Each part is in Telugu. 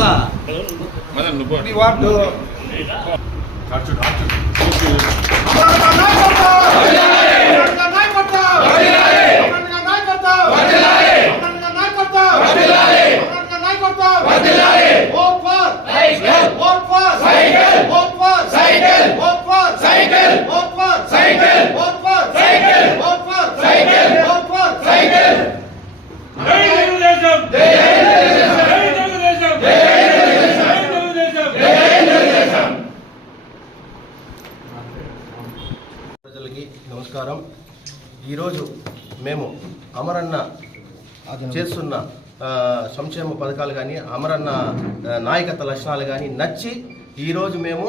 కదా మీ వార్డు Take it! అందరికీ నమస్కారం ఈరోజు మేము అమరన్న చేస్తున్న సంక్షేమ పథకాలు కానీ అమరన్న నాయకత్వ లక్షణాలు కానీ నచ్చి ఈరోజు మేము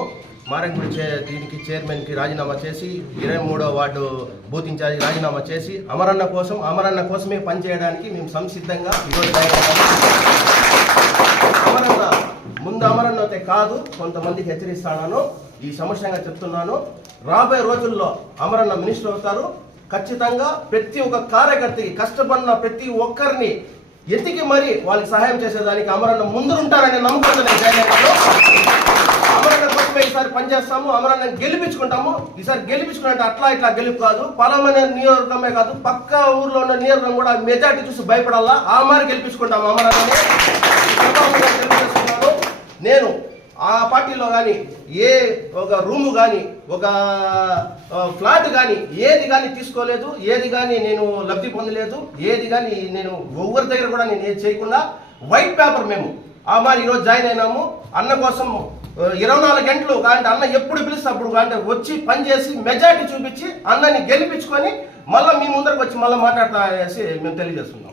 మారంగుడి చే దీనికి చైర్మన్కి రాజీనామా చేసి ఇరవై మూడో వార్డు బూత్ రాజీనామా చేసి అమరన్న కోసం అమరన్న కోసమే పనిచేయడానికి మేము సంసిద్ధంగా ఈరోజు అమరన్న ముందు అయితే కాదు కొంతమందికి హెచ్చరిస్తాను ఈ సమస్యంగా చెప్తున్నాను రాబోయే రోజుల్లో అమరన్న మినిస్టర్ అవుతారు ఖచ్చితంగా ప్రతి ఒక్క కార్యకర్తకి కష్టపడిన ప్రతి ఒక్కరిని ఎతికి మరి వాళ్ళకి సహాయం చేసేదానికి అమరన్న ముందుంటారని నమ్మకం అమరన్న కోసమే ఈసారి పనిచేస్తాము అమరన్న గెలిపించుకుంటాము ఈసారి గెలిపించుకున్నట్టు అట్లా ఇట్లా గెలుపు కాదు పలామైన నియోజకమే కాదు పక్క ఊర్లో ఉన్న నియోజకం కూడా మెజార్టీ చూసి భయపడాలా ఆ మారి గెలిపించుకుంటాము అమరన్నని ఆ పార్టీలో కానీ ఏ ఒక రూము కానీ ఒక ఫ్లాట్ కానీ ఏది కానీ తీసుకోలేదు ఏది కానీ నేను లబ్ధి పొందలేదు ఏది కానీ నేను ఎవ్వరి దగ్గర కూడా నేను ఏది చేయకుండా వైట్ పేపర్ మేము ఆ మరి ఈరోజు జాయిన్ అయినాము అన్న కోసం ఇరవై నాలుగు గంటలు కానీ అన్న ఎప్పుడు పిలిస్తే అప్పుడు కాంటే వచ్చి పనిచేసి మెజార్టీ చూపించి అన్నని గెలిపించుకొని మళ్ళీ మీ ముందరకు వచ్చి మళ్ళీ మాట్లాడతా అనేసి మేము తెలియజేస్తున్నాం